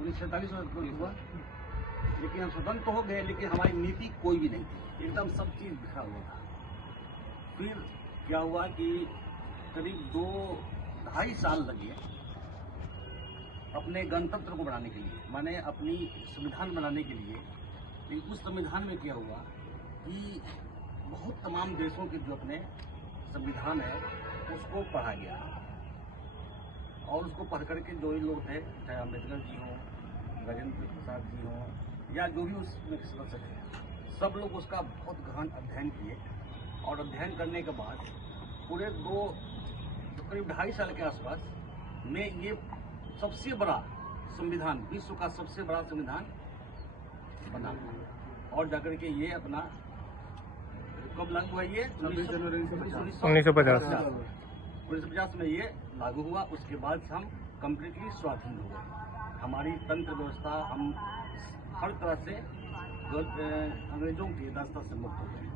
1947 में हुआ, लेकिन हम स्वतंत्र तो हो गए, लेकिन हमारी नीति कोई भी नहीं थी, एकदम सब चीज़ बिखरा हुआ था। फिर क्या हुआ कि करीब 2-2.5 साल लगे अपने गणतंत्र को बनाने के लिए, माने अपनी संविधान बनाने के लिए। लेकिन उस संविधान में क्या हुआ कि बहुत तमाम देशों के जो अपने संविधान है उसको पढ़ा गया, और उसको पढ़ करके जो ही लोग थे, चाहे अम्बेडकर जी हों, राजेंद्र प्रसाद जी हों, या जो भी उसमें सदस्य थे, सब लोग उसका बहुत गहन अध्ययन किए। और अध्ययन करने के बाद पूरे करीब 2.5 साल के आसपास में ये सबसे बड़ा संविधान, विश्व का सबसे बड़ा संविधान बना। और जाकर के ये अपना कब लागू हुआ, ये 26 जनवरी 1950 में ये लागू हुआ। उसके बाद हम कम्प्लीटली स्वाधीन हो गए, हमारी तंत्र व्यवस्था, हम हर तरह से अंग्रेजों की दास्ता से मुक्त हो गए।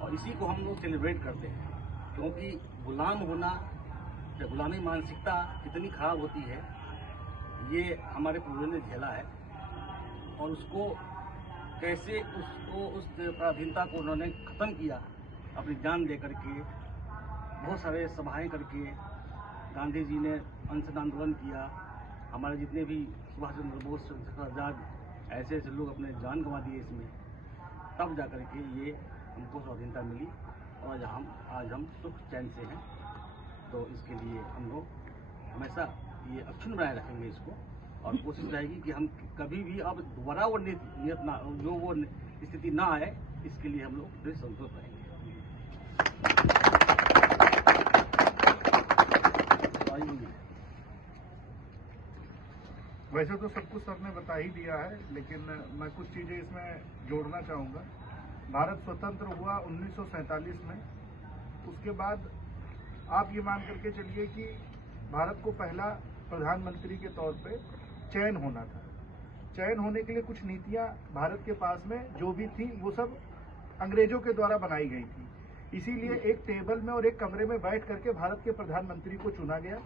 और इसी को हम लोग सेलिब्रेट करते हैं, क्योंकि गुलाम होना या गुलामी मानसिकता कितनी खराब होती है ये हमारे पूर्वजों ने झेला है। और उसको कैसे उस पराधीनता को उन्होंने ख़त्म किया अपनी जान दे करके, बहुत सारे सभाएं करके। गांधी जी ने अनशन आंदोलन किया, हमारे जितने भी सुभाष चंद्र बोस, चंद्रशेखर आज़ाद, ऐसे ऐसे लोग अपने जान गंवा दिए इसमें, तब जा कर के ये हमको स्वाधीनता मिली। और आज हम सुख चैन से हैं। तो इसके लिए हम लोग हमेशा ये अक्षुण्ण बनाए रखेंगे इसको, और कोशिश रहेगी कि हम कभी भी अब दोबारा वो नियत ना, जो वो स्थिति ना आए, इसके लिए हम लोग दृढ़ संकल्प रहेंगे। वैसे तो सब कुछ सर ने बता ही दिया है, लेकिन मैं कुछ चीज़ें इसमें जोड़ना चाहूँगा। भारत स्वतंत्र हुआ 1947 में। उसके बाद आप ये मान करके चलिए कि भारत को पहला प्रधानमंत्री के तौर पे चयन होना था। चयन होने के लिए कुछ नीतियां भारत के पास में जो भी थी वो सब अंग्रेजों के द्वारा बनाई गई थी। इसीलिए एक टेबल में और एक कमरे में बैठ करके भारत के प्रधानमंत्री को चुना गया,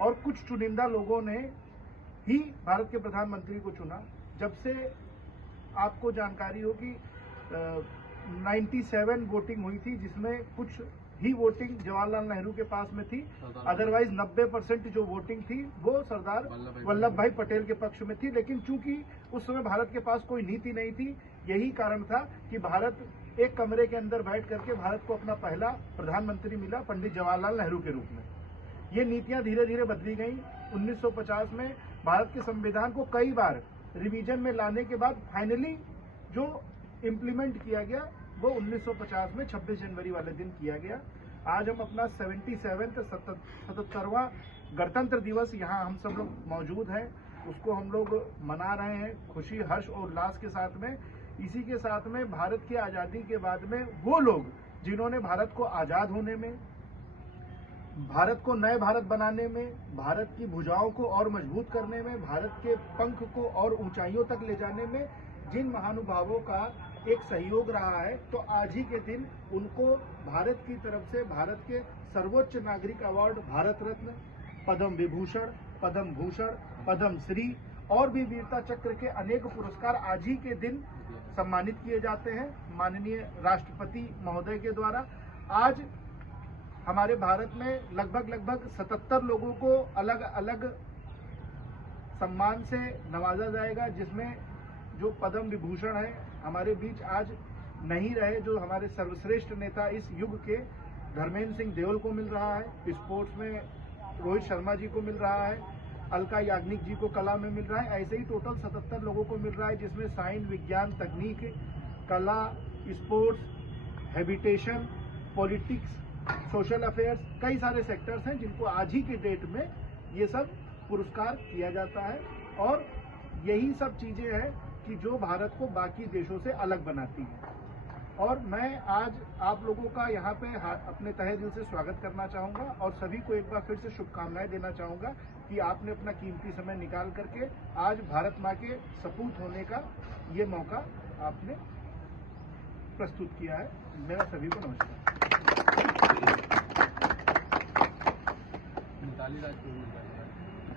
और कुछ चुनिंदा लोगों ने ही भारत के प्रधानमंत्री को चुना। जब से आपको जानकारी हो कि 97 वोटिंग हुई थी, जिसमें कुछ ही वोटिंग जवाहरलाल नेहरू के पास में थी, अदरवाइज 90% जो वोटिंग थी वो सरदार वल्लभ भाई पटेल के पक्ष में थी। लेकिन चूंकि उस समय भारत के पास कोई नीति नहीं थी, यही कारण था कि भारत एक कमरे के अंदर बैठ करके भारत को अपना पहला प्रधानमंत्री मिला पंडित जवाहरलाल नेहरू के रूप में। ये नीतियां धीरे धीरे बदली गई। 1950 में भारत के संविधान को कई बार रिवीजन में लाने के बाद फाइनली जो इम्प्लीमेंट किया गया वो 1950 में 26 जनवरी वाले दिन किया गया। आज हम अपना 77वां गणतंत्र दिवस यहाँ हम सब लोग मौजूद हैं, उसको हम लोग मना रहे हैं खुशी, हर्ष और उल्लास के साथ में। इसी के साथ में भारत की आज़ादी के बाद में वो लोग जिन्होंने भारत को आज़ाद होने में, भारत को नए भारत बनाने में, भारत की भुजाओं को और मजबूत करने में, भारत के पंख को और ऊंचाइयों तक ले जाने में जिन महानुभावों का एक सहयोग रहा है, तो आज ही के दिन उनको भारत की तरफ से भारत के सर्वोच्च नागरिक अवार्ड भारत रत्न, पद्म विभूषण, पद्म भूषण, पद्म श्री और भी वीरता चक्र के अनेक पुरस्कार आज ही के दिन सम्मानित किए जाते हैं माननीय राष्ट्रपति महोदय के द्वारा। आज हमारे भारत में लगभग 77 लोगों को अलग अलग सम्मान से नवाजा जाएगा, जिसमें जो पद्म विभूषण है हमारे बीच आज नहीं रहे, जो हमारे सर्वश्रेष्ठ नेता इस युग के धर्मेंद्र सिंह देओल को मिल रहा है, स्पोर्ट्स में रोहित शर्मा जी को मिल रहा है, अलका याग्निक जी को कला में मिल रहा है। ऐसे ही टोटल 77 लोगों को मिल रहा है, जिसमें साइंस, विज्ञान, तकनीक, कला, sports, habitation, politics, social affairs, कई सारे सेक्टर्स हैं जिनको आज ही के डेट में ये सब पुरस्कार किया जाता है। और यही सब चीज़ें हैं कि जो भारत को बाकी देशों से अलग बनाती हैं। और मैं आज आप लोगों का यहाँ पे अपने तहे दिल से स्वागत करना चाहूँगा, और सभी को एक बार फिर से शुभकामनाएं देना चाहूँगा कि आपने अपना कीमती समय निकाल करके आज भारत माँ के सपूत होने का ये मौका आपने प्रस्तुत किया है। मेरा सभी को नमस्कार।